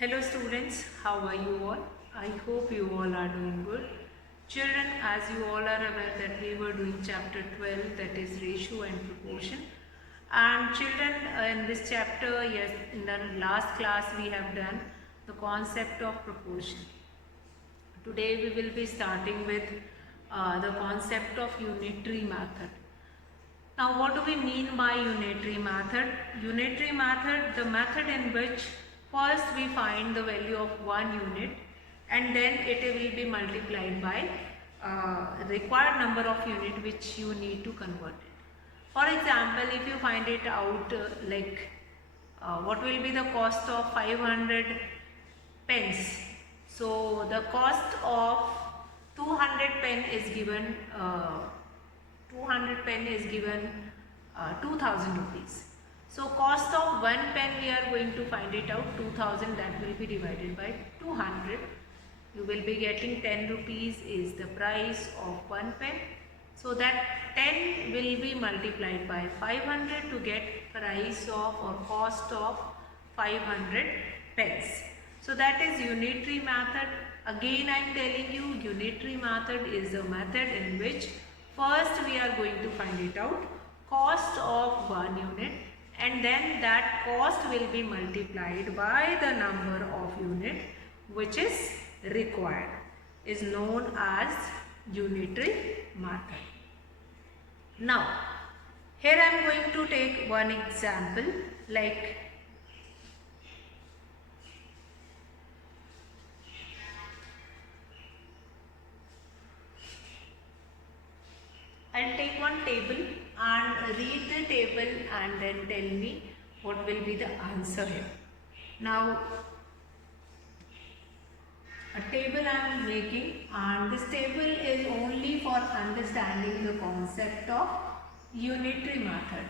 Hello students, how are you all? I hope you all are doing good. Children, as you all are aware that we were doing chapter 12, that is ratio and proportion. And children, in this chapter, yes, in the last class we have done the concept of proportion. Today we will be starting with the concept of unitary method. Now what do we mean by unitary method? Unitary method, the method in which first we find the value of one unit and then it will be multiplied by required number of unit which you need to convert it. For example, if you find it out what will be the cost of 500 pence. So the cost of 200 pen is given 200 pen is given 2000 rupees. So cost of one pen we are going to find it out, 2000, that will be divided by 200. You will be getting 10 rupees is the price of one pen. So that 10 will be multiplied by 500 to get price of or cost of 500 pens. So that is unitary method. Again I am telling you, unitary method is the method in which first we are going to find it out cost of one unit and then that cost will be multiplied by the number of unit which is required, is known as unitary method. Now here I am going to take one example, like I'll take one table and read the table and then tell me what will be the answer here. Now a table I am making, and this table is only for understanding the concept of unitary method.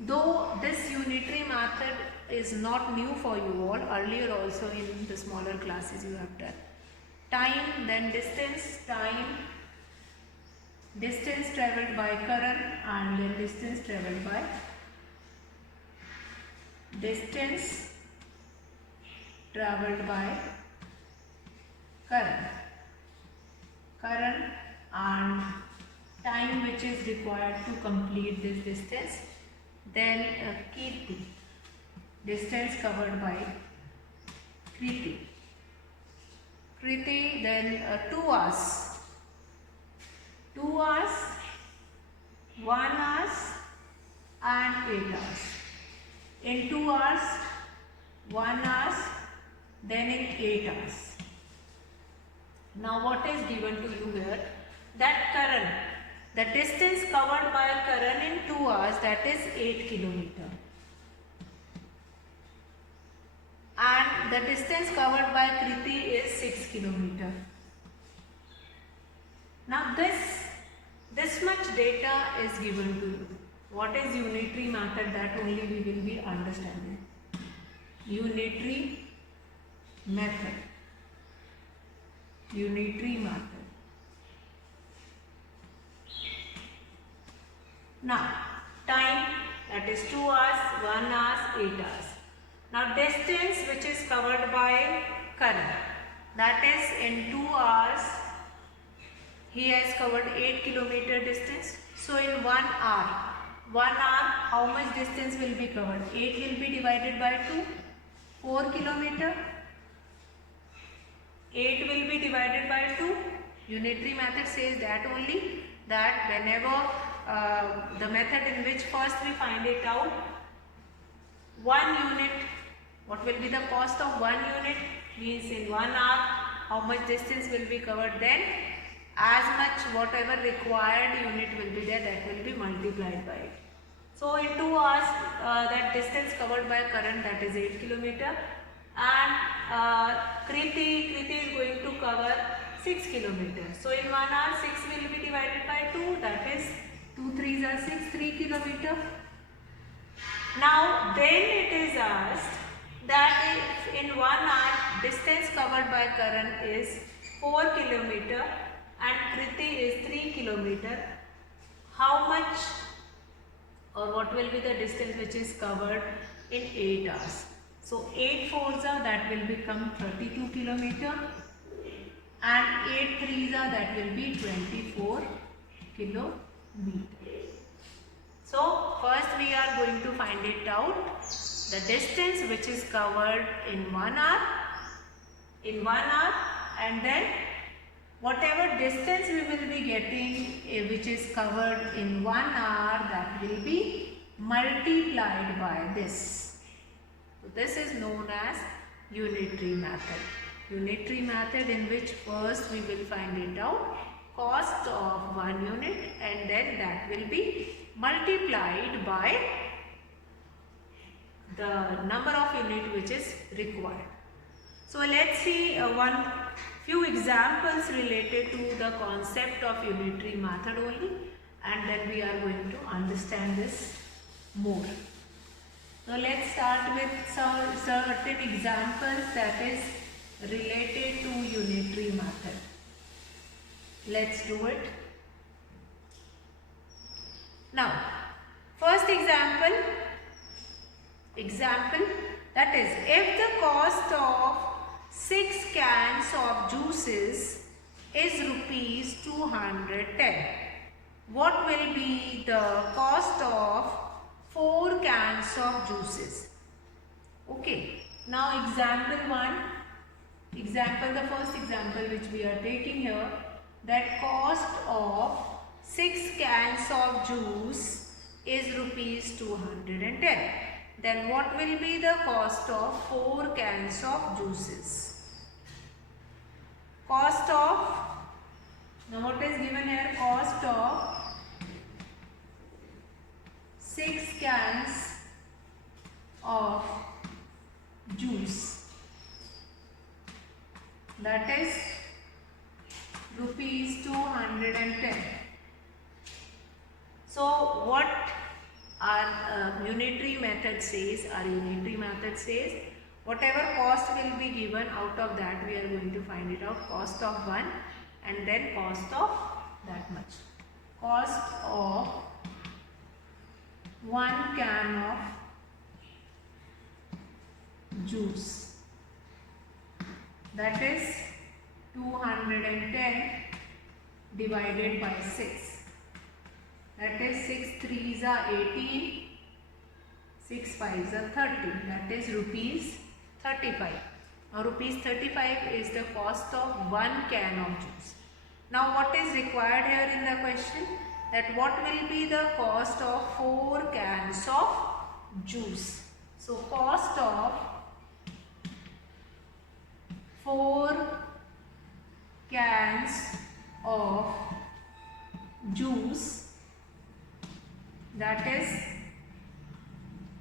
Though this unitary method is not new for you all, earlier also in the smaller classes you have done. Time, then distance, time, distance travelled by current, and then distance travelled by current and time which is required to complete this distance, then Kirti, distance covered by Kriti, then 2 hours, 2 hours, 1 hour and 8 hours. In 2 hours, 1 hour, then in 8 hours. Now what is given to you here? That current, the distance covered by current in 2 hours, that is 8 kilometer. And the distance covered by Kriti is 6 kilometer. Now this much data is given to you. What is unitary method? That only we will be understanding. Unitary method. Now time, that is 2 hours, 1 hour, 8 hours. Now distance which is covered by current, that is in 2 hours he has covered 8 kilometer distance. So in 1 hour, how much distance will be covered? 8 will be divided by 2, 4 kilometer. 8 will be divided by 2. Unitary method says that only, that whenever the method in which first we find it out, 1 unit, what will be the cost of 1 unit, means in 1 hour how much distance will be covered, then as much whatever required unit will be there, that will be multiplied by it. So in 2 hours that distance covered by current, that is 8 kilometer, and Kriti is going to cover 6 kilometers. So in 1 hour 6 will be divided by 2, that is 2 3s are 6, 3 kilometer. Now then it is asked that if in 1 hour distance covered by current is 4 kilometer and Kriti is 3 kilometer, how much or what will be the distance which is covered in 8 hours? So 8 fours are, that will become 32 kilometer, and 8 threes are, that will be 24 kilometer. So first we are going to find it out, the distance which is covered in 1 hour, and then whatever distance we will be getting which is covered in 1 hour, that will be multiplied by this. So this is known as unitary method. Unitary method in which first we will find it out, cost of 1 unit, and then that will be multiplied by the number of unit which is required. So let's see few examples related to the concept of unitary method only, and then we are going to understand this more. So let's start with some certain examples that is related to unitary method. Let's do it. Now, first example that is, if the cost of 6 cans of juices is rupees 210, what will be the cost of 4 cans of juices? Okay, now example 1, the first example which we are taking here, that cost of 6 cans of juice is rupees 210. Then what will be the cost of 4 cans of juices? Cost of, now what is given here? Cost of 6 cans of juice, that is rupees 210. So what our unitary method says, whatever cost will be given, out of that we are going to find it out, cost of 1 and then cost of that much. Cost of 1 can of juice, that is 210 divided by 6. That is 6 threes are 18, 6 fives are 30, that is rupees 35. Now rupees 35 is the cost of 1 can of juice. Now what is required here in the question? That what will be the cost of 4 cans of juice? So cost of 4 cans of juice, that is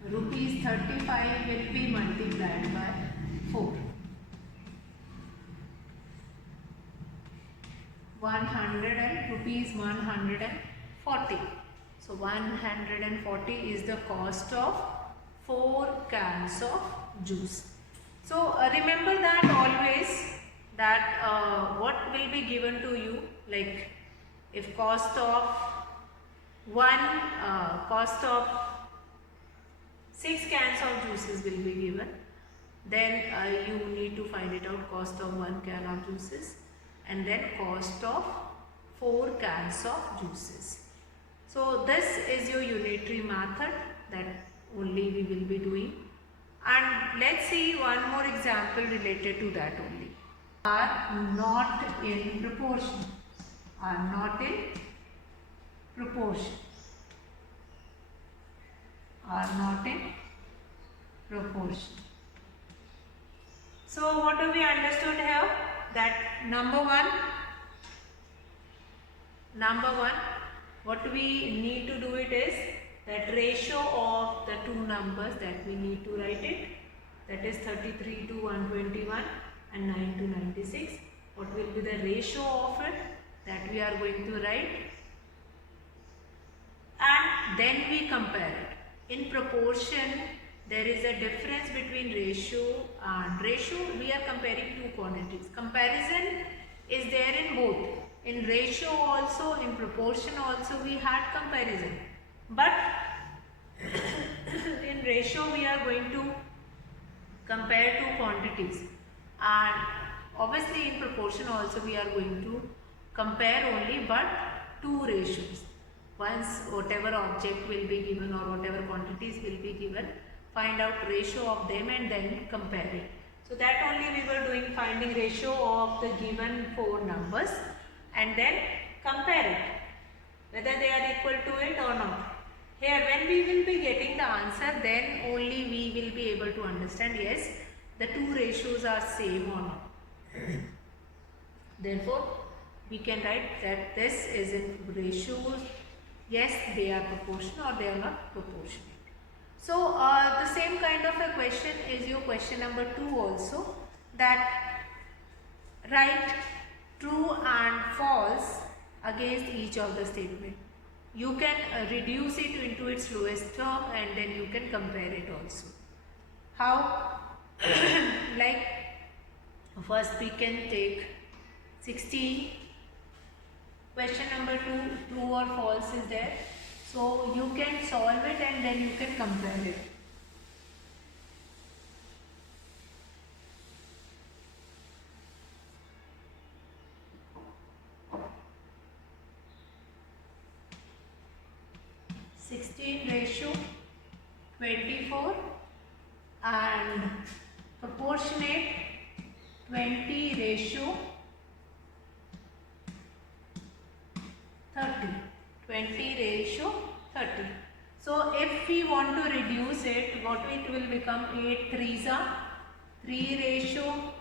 rupees 35 will be multiplied by 4. 100 and rupees 140. So 140 is the cost of 4 cans of juice. So remember that always that what will be given to you, like if cost of 6 cans of juices will be given, then you need to find it out, cost of 1 can of juices and then cost of 4 cans of juices. So this is your unitary method that only we will be doing, and let's see one more example related to that only. Are not in proportion, are not in proportion, are not in proportion. So what do we understood here? That number one, what we need to do it is that ratio of the two numbers that we need to write it, that is 33 to 121 and 9 to 96. What will be the ratio of it, that we are going to write, and then we compare it. In proportion, there is a difference between ratio and ratio. We are comparing two quantities. Comparison is there in both. In ratio also, in proportion also we had comparison. But in ratio we are going to compare two quantities, and obviously in proportion also we are going to compare only but two ratios. Once whatever object will be given or whatever quantities will be given, find out ratio of them and then compare it. So that only we were doing, finding ratio of the given four numbers and then compare it, whether they are equal to it or not. Here when we will be getting the answer, then only we will be able to understand, yes, the two ratios are same or not. Therefore, we can write that this is in ratios, yes, they are proportional or they are not proportionate. So, the same kind of a question is your question number 2 also, that write true and false against each of the statement. You can reduce it into its lowest term and then you can compare it also. How? Like, first we can take 16. Question number 2, true or false is there. So you can solve it and then you can compare it. Ratio 24 and proportionate 20 ratio 30. 20 ratio 30. So if we want to reduce it, what it will become? 8 3s are 3 ratio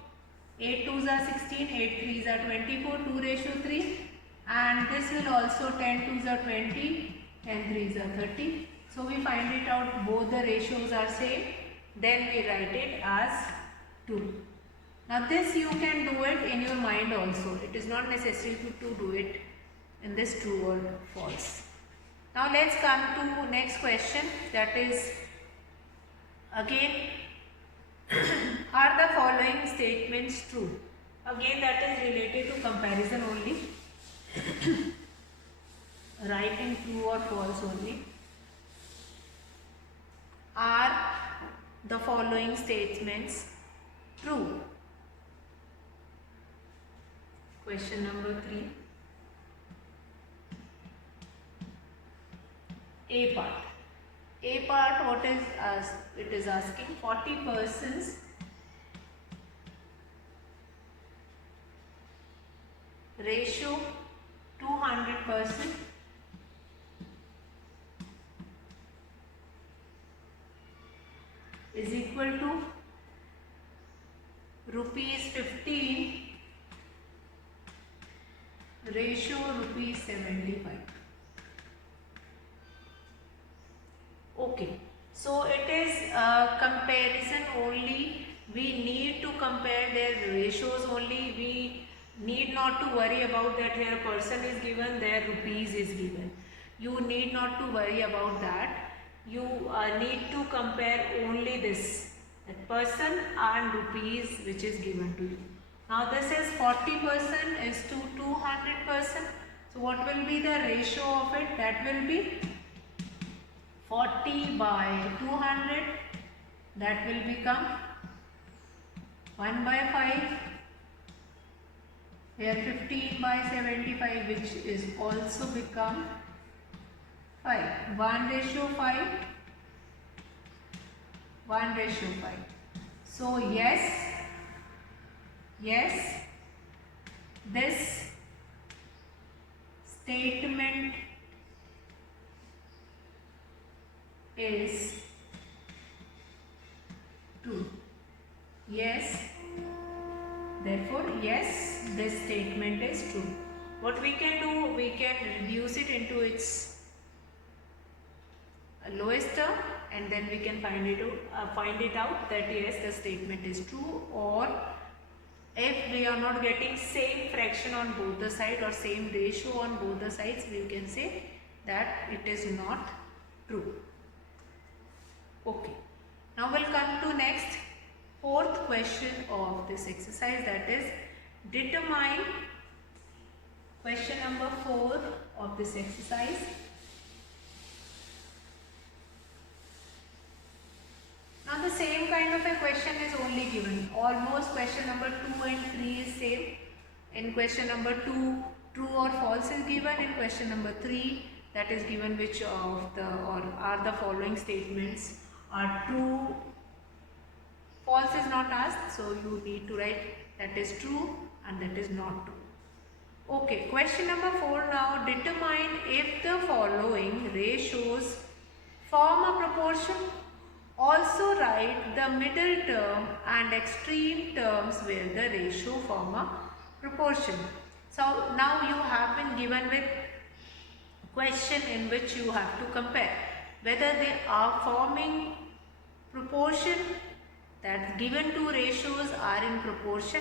8 2s are 16, 8 3s are 24, 2 ratio 3, and this will also 10 2s are 20, 10 3s are 30. So we find it out, both the ratios are same, then we write it as 2. Now this you can do it in your mind also. It is not necessary to do it in this true or false. Now let's come to next question, that is again are the following statements true? Again that is related to comparison only. Writing true or false only. Are the following statements true? Question number 3. A part. A part, what is it is asking? 40 persons ratio 200% is equal to rupees 15 ratio rupees 75. Okay, so it is comparison only. We need to compare their ratios only. We need not to worry about that here person is given, their rupees is given. You need not to worry about that. You need to compare only this, that person and rupees which is given to you. Now this is 40% is to 200%. So what will be the ratio of it? That will be 40 by 200, that will become 1 by 5. Here 15 by 75, which is also become 5. 1 ratio 5. 1 ratio 5. So yes, this statement is true. Yes, therefore yes, this statement is true. What we can do, we can reduce it into its lowest term and then we can find it out that yes, the statement is true. Or if we are not getting same fraction on both the sides or same ratio on both the sides, we can say that it is not true. Okay, now we'll come to next, fourth question of this exercise, that is determine, question number 4 of this exercise. Now the same kind of a question is only given. Almost question number 2 and 3 is same. In question number 2, true or false is given. In question number 3, that is given which of the or are the following statements are true. False is not asked, so you need to write that is true and that is not true. Okay, question number 4 now. Determine if the following ratios form a proportion. Also write the middle term and extreme terms where the ratio form a proportion. So now you have been given with question in which you have to compare whether they are forming proportion, that given two ratios are in proportion.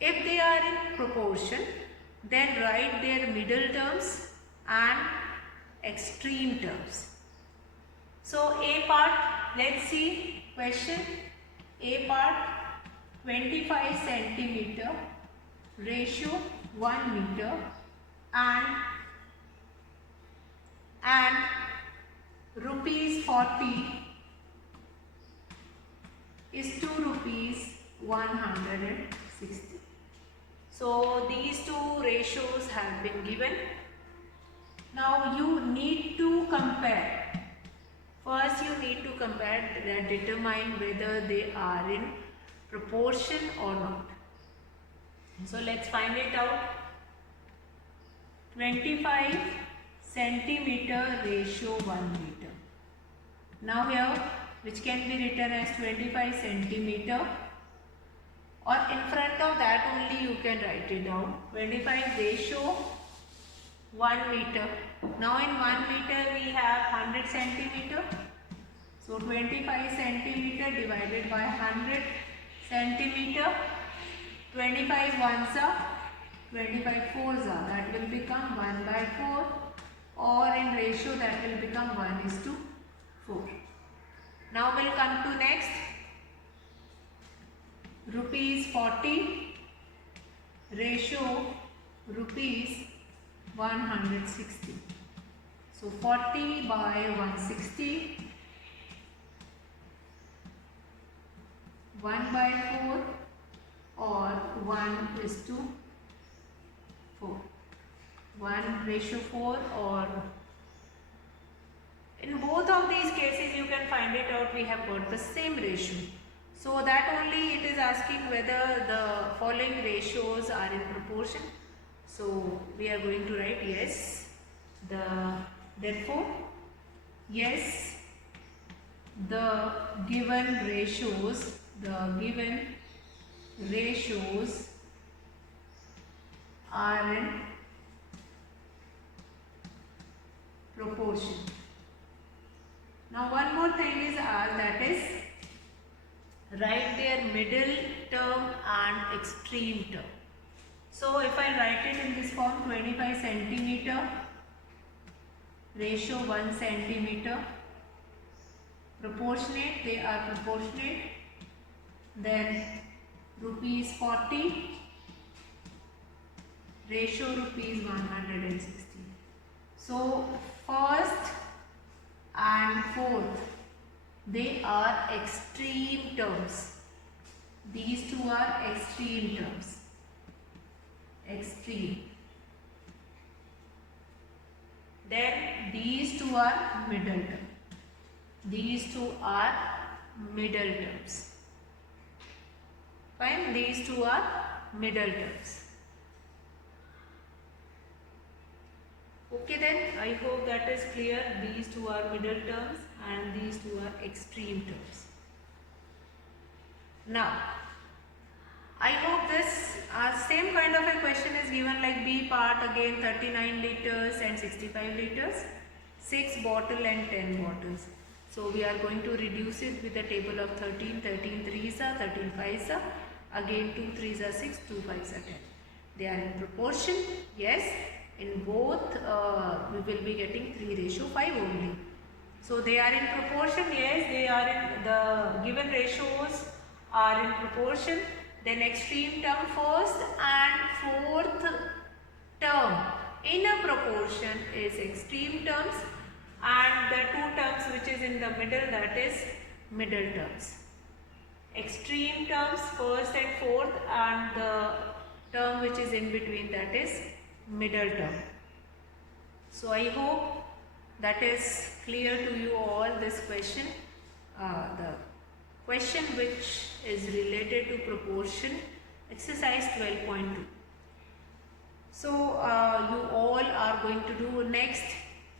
If they are in proportion, then write their middle terms and extreme terms. So A part, let's see question. A part, 25 centimeter ratio 1 meter and rupees 40 is 2 rupees 160. So these two ratios have been given. Now you need to compare. First you need to compare and determine whether they are in proportion or not. So let's find it out. 25 centimeter ratio 1 meter. Now here, which can be written as 25 centimeter, or in front of that only you can write it down. 25 ratio 1 meter. Now in 1 meter we have 100 centimeter. So 25 centimeter divided by 100 centimeter. 25 ones are 25 fours are, that will become 1 by 4, or in ratio that will become 1:4. Now we'll come to next. Rupees 40 ratio rupees 160. So 40 by 160, 1 by 4 or 1:4. 1:4, or in both of these cases you can find it out, we have got the same ratio. So that only it is asking whether the following ratios are in proportion. So we are going to write yes. Therefore, yes, the given ratios are in proportion. Now one more thing is asked, that is write their middle term and extreme term. So if I write it in this form, 25 centimeter ratio 1 centimeter, proportionate, they are proportionate, then rupees 40 ratio rupees 160. So first and fourth, they are extreme terms. These two are extreme terms. Extreme. Then these two are middle terms. These two are middle terms. Fine, these two are middle terms. Okay then, I hope that is clear. These two are middle terms and these two are extreme terms. Now, I hope this same kind of a question is given like B part, again 39 liters and 65 liters, 6 bottle and 10 bottles. So we are going to reduce it with the table of 13, 13 3s are, 13 5s are, again 2 3s are 6, 2 5s are 10. They are in proportion, yes. In both we will be getting 3:5 only. So they are in proportion, yes, they are in the given ratios are in proportion. Then extreme term first and fourth term in a proportion is extreme terms, and the two terms which is in the middle, that is middle terms. extreme terms, first and fourth, and the term which is in between, that is middle term. So I hope that is clear to you all, this question. The question which is related to proportion, exercise 12.2. So you all are going to do next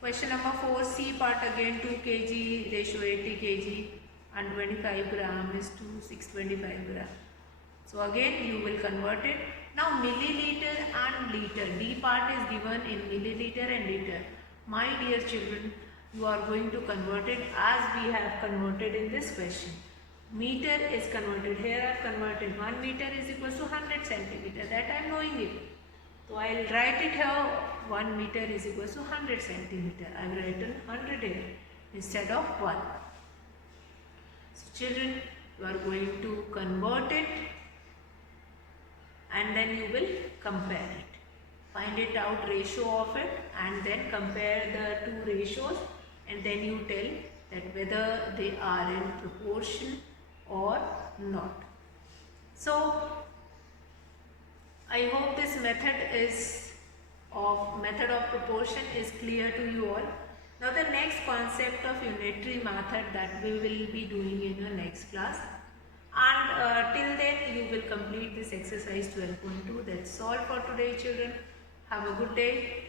question number 4, C part again, 2 kg ratio 80 kg and 25 gram is to 625 gram. So again you will convert it. Now milliliter and liter, D part is given in milliliter and liter. My dear children, you are going to convert it as we have converted in this question. Meter is converted, here I have converted 1 meter is equal to 100 centimeter, that I am knowing it. So I will write it here, 1 meter is equal to 100 centimeter. I have written 100 here instead of 1. So children, you are going to convert it and then you will compare it. Find it out ratio of it and then compare the two ratios, and then you tell that whether they are in proportion or not. So I hope this method of proportion is clear to you all. Now the next concept of unitary method that we will be doing in the next class. And till then you will complete this exercise 12.2. That's all for today, children. Have a good day.